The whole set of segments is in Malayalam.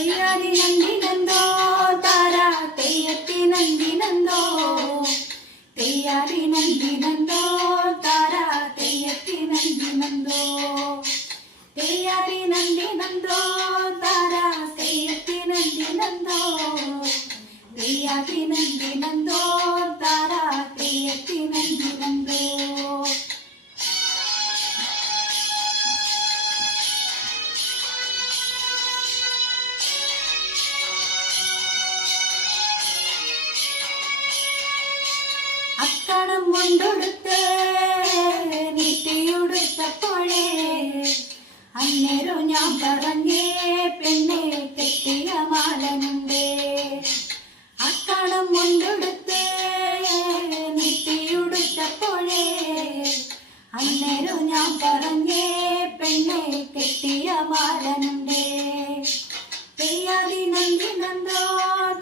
തെയ്യാടി നന്ദി നന്ദോ താരാ തെയ്യത്തി നന്ദി നന്ദോ തെയ്യാടി നന്ദി നന്ദോ താരാ തെയ്യത്തി നന്ദി നന്ദോ തെയ്യാടി നന്ദി നന്ദോ താരാ തെയ്യത്തി നന്ദി നന്ദോ തെയ്യാടി നന്ദി നന്ദോ താരാ തെയ്യത്തി നന്ദി നന്ദോ അക്കണം കൊണ്ടൊടുത്ത് നീട്ടിയുടുത്തപ്പോഴേ അന്നേരം ഞാൻ പറഞ്ഞേ പെണ്ണെ കെട്ടിയ മാലനുണ്ട്. അക്കണം കൊണ്ടൊടുത്ത് നീട്ടിയുടുത്തപ്പോഴേ അന്നേരം ഞാൻ പറഞ്ഞേ പെണ്ണെ കെട്ടിയ മാലനുണ്ട്. തെയ്യാടി നന്ദി നന്ദോ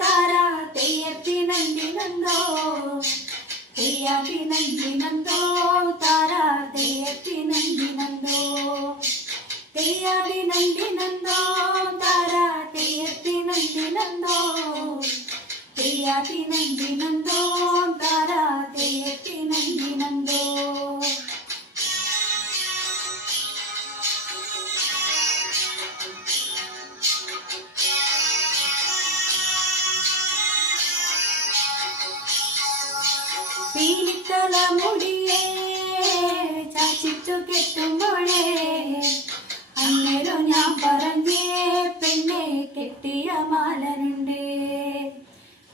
താരാ തെയ്യത്തി നന്ദി നന്ദോ തെയ്യാടി നന്ദി നന്ദോ താരാ തെയ്യത്തി നന്ദി നന്ദോ തെയ്യാടി നന്ദി നന്ദോ താരാ തെയ്യത്തി നന്ദി നന്ദോ തെയ്യാടി നന്ദി നന്ദോ താരാ തെയ്യത്തി നന്ദി നന്ദോ പീലിത്തല മുടിയേ ചാച്ചിട്ടു കെട്ടുമ്പോഴേ അന്നേരം ഞാൻ പറഞ്ഞേ പെണ്ണെ കെട്ടിയ മാലനുണ്ട്.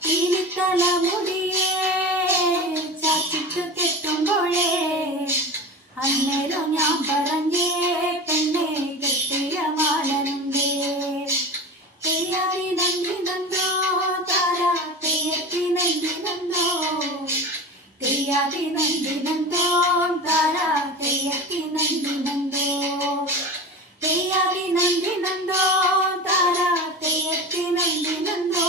പീലിത്തല മുടിയേ ചാച്ചിട്ടു കെട്ടുമ്പോഴേ അന്നേരം ഞാൻ പറഞ്ഞേ പെണ്ണെ കെട്ടിയ മാലനുണ്ട്. തെയ്യാടി നന്ദി നന്ദോ താരാ തെയ്യത്തി നന്ദി നന്ദോ തെയ്യാടി നന്ദി നന്ദോ താരാ തെയ്യത്തി നന്ദി നന്ദോ തെയ്യാടി നന്ദി നന്ദോ താരാ തെയ്യത്തി നന്ദി നന്ദോ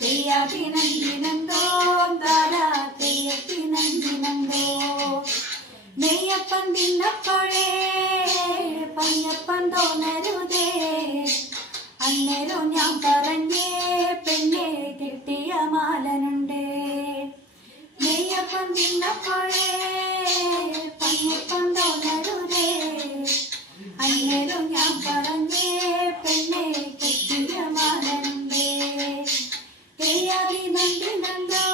തെയ്യാടി നന്ദി നന്ദോ താരാ തെയ്യത്തി നന്ദി നന്ദോ നെയ്യപ്പൻ തിന്നപ്പോഴേ പയ്യപ്പൻ തോന്നരുതേ അന്നേരം ഞാൻ പറഞ്ഞേ പെണ്ണെ കെട്ടിയ മാലനുണ്ട്. നെയ്യപ്പൻ തിന്നപ്പോഴേ പയ്യപ്പൻ തോന്നരുതേ അന്നേരം ഞാൻ പറഞ്ഞേ പെണ്ണെ കെട്ടിയ മാലനുണ്ട്. തെയ്യാടി നന്ദി നന്ദോ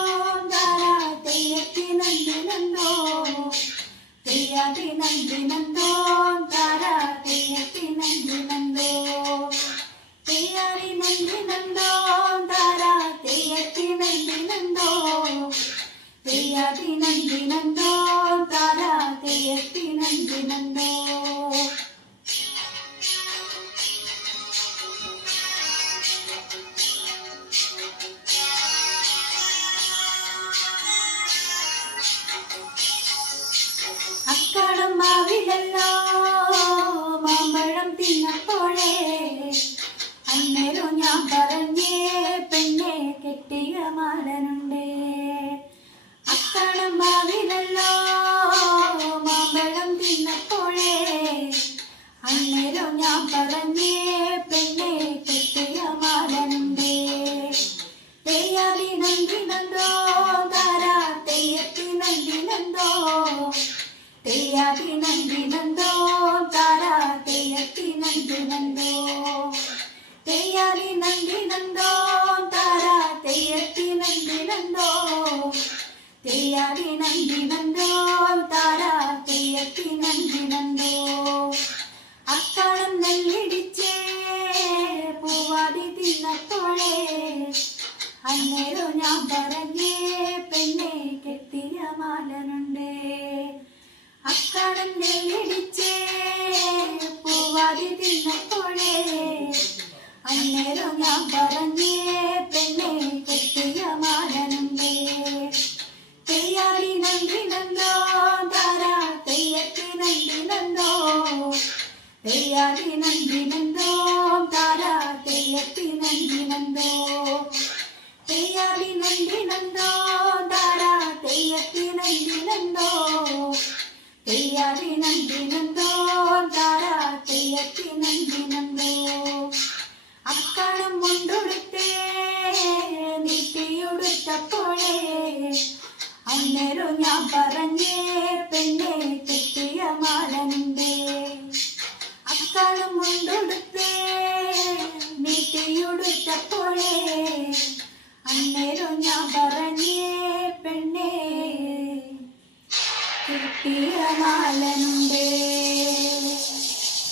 താരാ തെയ്യത്തി നന്ദി നന്ദോ തെയ്യാടി നന്ദി നന്ദോ താരാ തെയ്യത്തി നന്ദി നന്ദോ തെയ്യാടി നന്ദി നന്ദോ താരാ തെയ്യത്തി നന്ദി നന്ദോ തെയ്യാടി നന്ദി നന്ദോ താരാ തെയ്യത്തി നന്ദി നന്ദോ അക്കണം മാവിലല്ലോ മാമ്പഴം തിന്നപ്പോഴേ അന്നേരം ഞാൻ പറഞ്ഞേ പെണ്ണെ കെട്ടിയ മാലനുണ്ട്. അക്കണം മാവിലല്ലോ മാമ്പഴം തിന്നപ്പോഴേ അന്നേരം ഞാൻ പറഞ്ഞേ പെണ്ണെ കെട്ടിയ മാലനുണ്ട്. തെയ്യാടി നന്ദി നന്ദോ താരാ തെയ്യത്തി നന്ദി നന്ദോ തെയ്യാടി നന്ദി നന്ദോ താരാ തെയ്യത്തി നന്ദി നന്ദോ തെയ്യാടി നന്ദി നന്ദോ താരാ തെയ്യത്തി നന്ദി നന്ദോ തെയ്യാടി നന്ദി നന്ദോ താരാ തെയ്യത്തി നന്ദി നന്ദോ അക്കണം നെല്ലിടിച്ചേ പൂവാടി തിന്നപ്പോഴേ അന്നേരം ഞാൻ പറഞ്ഞേ പെണ്ണെ കെട്ടിയ മാലനുണ്ട്. അക്കണം നെല്ലിടിച്ചേ പൂവാടി തിന്നപ്പോഴേ അന്നേരം ഞാൻ പറഞ്ഞേ പെണ്ണെ കെട്ടിയ മാലനുണ്ട്. തെയ്യാടി നന്ദി നന്ദോ താരാ തെയ്യത്തി നന്ദി നന്ദോ തെയ്യാടി നന്ദി നന്ദോ താരാ തെയ്യത്തി നന്ദി നന്ദോ തെയ്യാടി നന്ദി നന്ദോ താരാ തെയ്യത്തി നന്ദി നന്ദോ തെയ്യാടി നന്ദി നന്ദോ താരാ തെയ്യത്തി നന്ദി നന്ദോ അന്നേരം ഞാൻ പറഞ്ഞേ പെണ്ണെ കെട്ടിയ മാലനുണ്ടേ. അക്കാളും കൊണ്ടൊടുത്തേ നീട്ടിയുടുത്തപ്പോഴേ അന്നേരം ഞാൻ പറഞ്ഞേ പെണ്ണെ കെട്ടിയ മാലനുണ്ടേ.